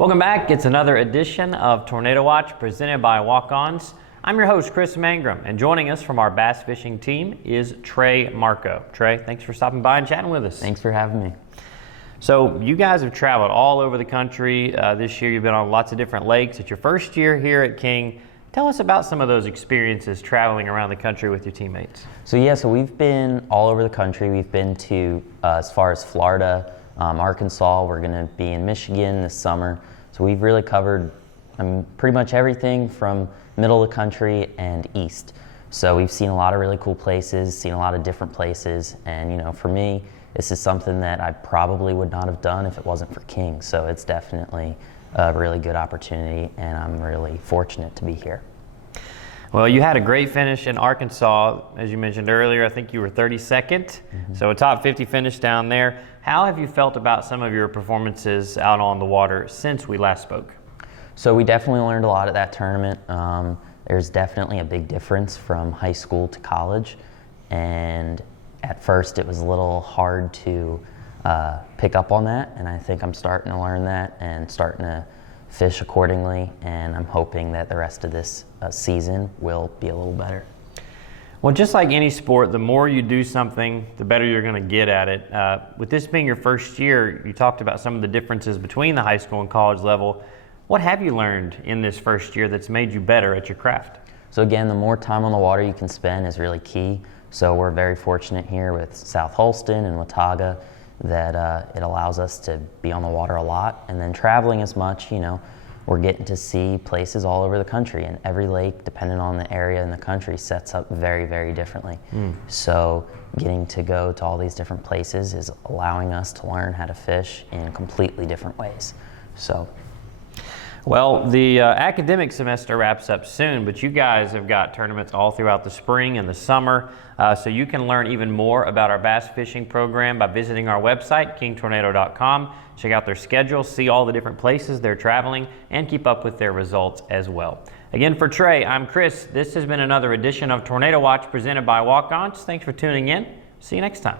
Welcome back. It's another edition of Tornado Watch presented by Walk-Ons. I'm your host, Chris Mangrum, and joining us from our bass fishing team is Trey Marco. Trey, thanks for stopping by and chatting with us. Thanks for having me. So you guys have traveled all over the country. This year you've been on lots of different lakes. It's your first year here at King. Tell us about some of those experiences traveling around the country with your teammates. So we've been all over the country. We've been to as far as Florida, Arkansas. We're going to be in Michigan this summer. So we've really covered pretty much everything from middle of the country and east. So we've seen a lot of really cool places, seen a lot of different places, and for me, this is something that I probably would not have done if it wasn't for King. So it's definitely a really good opportunity, and I'm really fortunate to be here. Well, you had a great finish in Arkansas, as you mentioned earlier. I think you were 32nd, so a top 50 finish down there. How have you felt about some of your performances out on the water since we last spoke? So we definitely learned a lot at that tournament. There's definitely a big difference from high school to college, and at first it was a little hard to pick up on that, and I think I'm starting to learn that and starting to fish accordingly, and I'm hoping that the rest of this season will be a little better. Well, just like any sport, the more you do something, the better you're going to get at it. With this being your first year, you talked about some of the differences between the high school and college level. What have you learned in this first year that's made you better at your craft? So again, the more time on the water you can spend is really key. So we're very fortunate here with South Holston and Watauga that it allows us to be on the water a lot, and then traveling as much, we're getting to see places all over the country, and every lake, depending on the area in the country, sets up very, very differently. So getting to go to all these different places is allowing us to learn how to fish in completely different ways. Well, the academic semester wraps up soon, but you guys have got tournaments all throughout the spring and the summer, so you can learn even more about our bass fishing program by visiting our website, kingtornado.com. Check out their schedule, see all the different places they're traveling, and keep up with their results as well. Again, for Trey, I'm Chris. This has been another edition of Tornado Watch presented by Walk-Ons. Thanks for tuning in. See you next time.